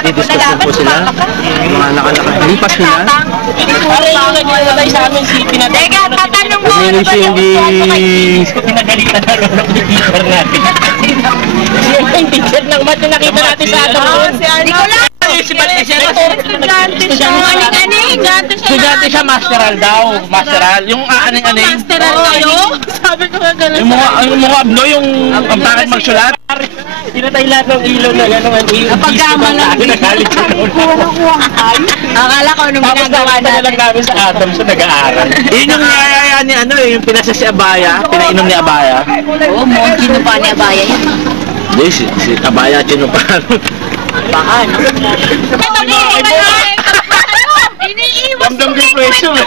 nagdi-discuss po sila. Mga nakalakay. Lipas nila. Para yung naglalagay sa amin si Pinagalitan. Teka, tatanong mo. Community hindi... Pinagalitan na rin ang teacher natin. Yung teacher ng math na nakita natin sa atin. Hindi ko lang. Estudyante siya. Estudyante Siya, masteral daw. Masteral. Yung aning-aning. Masteral kayo? Sabi ko nga gano'n. Yung mga abno, yung ang bakit magsulat. Tinatay lahat ng ilaw na gano'n. Pagkaman lang. Akala ko nung ginagawa natin. Namin sa Adams sa nag-aaral. Yun yung niyayaya ni ano eh, yung pinasa si Abaya, pinainom ni Abaya. Oo, Monty pa ni Abaya yun. Hindi, si Abaya Chinupan. Baka, no? Iniiwas Ramdam ko yung pressure eh.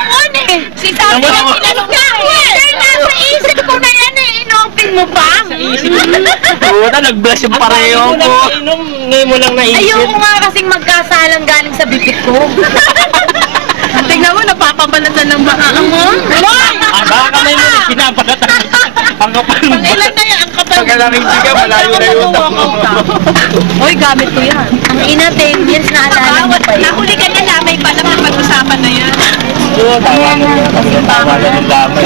Si Sabi na tinanong niya. Nasa isip ko na yan eh. Inopen mo pa. Puta, nag-bless yung pareho ko. Ngayon mo lang naisip. Ayoko nga kasing magkasalang galing sa bibig ko. Tingnan mo, napapabalatan ng baka mo. Baka kamay mo, pinabalatan. Ang kapal mo. Ilan na yan? Ang kapal. Pagkalaring siga, malayo na yun. Hoy, gamit ko yan. Ang ina, 10 years na alala mo pa yun. Nahuli ka na lamay pa naman pag-usapan na yan. Oo, tama ng damay.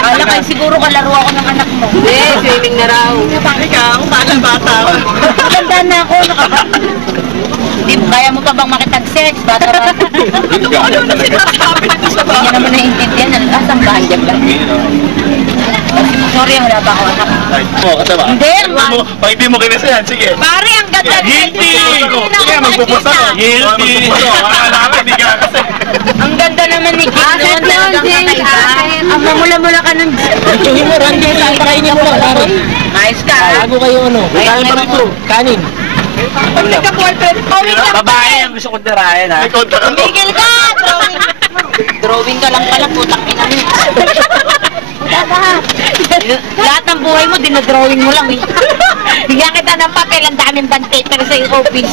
Kala kayo siguro kalaro ako ng anak mo. Hindi, swimming na raw. Bakit ka? Ako bata ako. Maganda na ako. Hindi, kaya mo pa bang makitag-sex? Bata ba? Hindi Hindi niya naman naiintindihan. Asang bahanjag lang. Sorry, wala ba ako anak? Oo, kasama. Hindi, Pag hindi mo kinasayan, sige. pare, ang ganda. Guilty! Sige, magpupusta ko. Guilty! Wala ka, hindi ka kasi. Ang ganda naman ni Kim noon. Talagang kakaiba. Ang mamula-mula ka nun. Ituhin mo, Randy. Pakainin mo lang, pare. Nice ka. Bago kayo ano. Kanin pa rito. Kanin. Nagka-boyfriend. Babae ang gusto kong tirahin ha. Tigil ka! Drawing ka lang pala, putang ina mo. Lahat ng buhay mo, dinodrawing mo lang eh. Bigyan kita ng papel, ang daming band paper sa office.